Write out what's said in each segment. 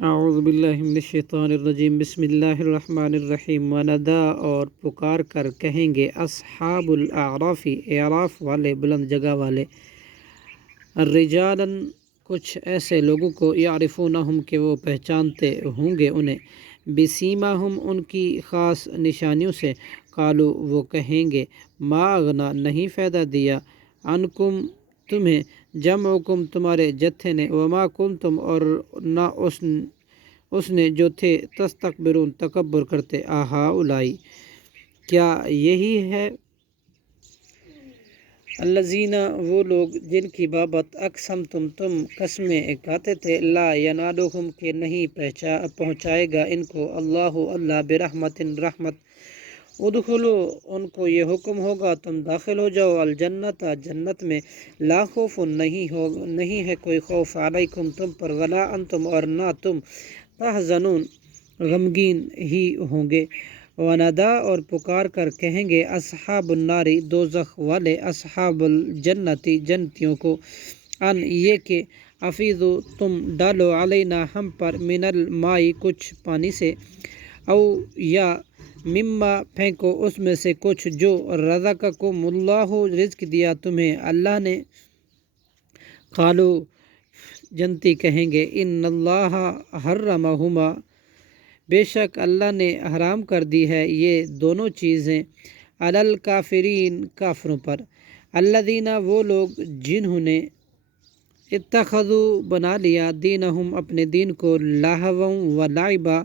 اعوذ باللہ من الشیطان الرجیم بسم اللہ الرحمن الرحیم وندا اور پکار کر کہیں گے اصحاب الاعراف اعراف والے بلند جگہ والے رجالاً کچھ ایسے لوگوں کو یعرفونہم کہ وہ پہچانتے ہوں گے انہیں بسیماہم ان کی خاص نشانیوں سے قالو وہ کہیں گے ما اغنا نہیں فائدہ دیا عنکم تمہیں جمعکم تمہارے جتھے نے وما کنتم اور نہ اس نے جو تھے تستکبرون تکبر کرتے اہؤلائی کیا یہی ہے الذین وہ لوگ جن کی بابت اقسمتم تم قسمیں کھاتے تھے لا ینالہم کہ نہیں پہنچائے گا ان کو اللہ برحمت رحمت ادخلو ان کو یہ حکم ہوگا تم داخل ہو جاؤ الجنت جنت میں لا خوف نہیں ہے کوئی خوف علیکم تم پر ولا انتم اور نہ تم تحزنون غمگین ہی ہوں گے وندا اور پکار کر کہیں گے اصحاب الناری دوزخ والے اصحاب الجنتی جنتیوں کو ان یہ کہ افیضو تم ڈالو علینا ہم پر من المائی کچھ پانی سے او یا مما پھینکو اس میں سے کچھ جو رزقکم اللہ رزق دیا تمہیں اللہ نے قالو جنتی کہیں گے ان اللہ حرمہما بے شک اللہ نے حرام کر دی ہے یہ دونوں چیزیں علی الکافرین کافروں پر الذین وہ لوگ جنہوں نے اتخذوا بنا لیا دینہم اپنے دین کو لہوا و لعبا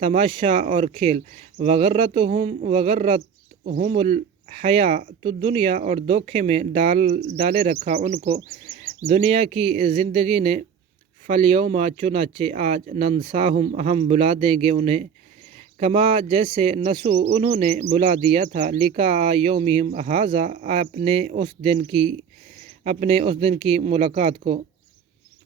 تماشا اور کھیل وغرتہم الحیات الدنیا اور دھوکے میں ڈالے رکھا ان کو دنیا کی زندگی نے فالیوم چنانچہ آج ننساہم ہم بلا دیں گے انہیں کما جیسے نسو انہوں نے بلا دیا تھا لقاء یومہم ھذا اپنے اس دن کی ملاقات کو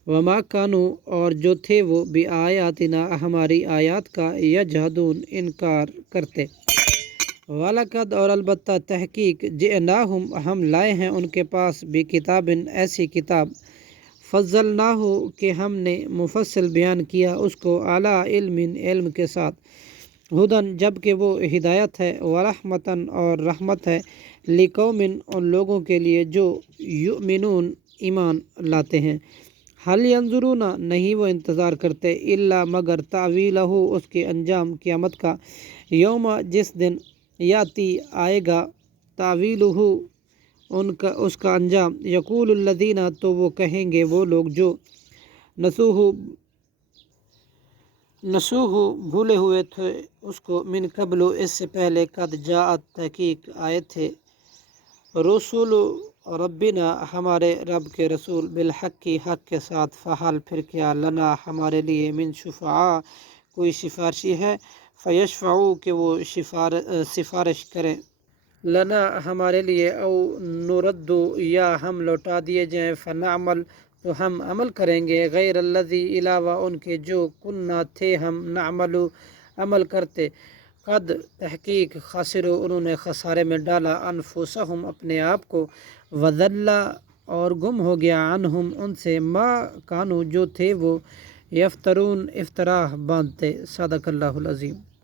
وما کانوا اور جو تھے وہ بآیاتنا ہماری آیات کا یجحدون انکار کرتے وَلَقَدْ اور البتہ تحقیق جئناہم ہم لائے ہیں ان کے پاس بکتاب ایسی کتاب فضلناہ کہ ہم نے مفصل بیان کیا اس کو اعلیٰ علم کے ساتھ ہدن جبکہ وہ ہدایت ہے ورحمتاً اور رحمت ہے لقوم ان لوگوں کے لیے جو یؤمنون ایمان لاتے ہیں حل ینظرون نہیں وہ انتظار کرتے الا مگر تعویلہ اس کے انجام قیامت کا یوم جس دن یاتی آئے گا تعویلہ اس کا انجام یقول الذین تو وہ کہیں گے وہ لوگ جو نسوہ بھولے ہوئے تھے اس کو من قبل اس سے پہلے قد جاءت تحقیق آئے تھے رسول ربنا ہمارے رب کے رسول بالحق کی حق کے ساتھ فحال پھر کیا لنا ہمارے لیے من شفعاء کوئی سفارشی ہے فیشفعوا کہ وہ سفارش کریں لنا ہمارے لیے او نرد یا ہم لوٹا دیے جائیں فنعمل تو ہم عمل کریں گے غیر الذی علاوہ ان کے جو کننا تھے ہم نعمل عمل کرتے قد تحقیق خاسروا انہوں نے خسارے میں ڈالا انفسہم اپنے آپ کو وضل اور گم ہو گیا عنہم ان سے ما کانوا جو تھے وہ یفترون افطراح باندھتے صدق اللہ العظیم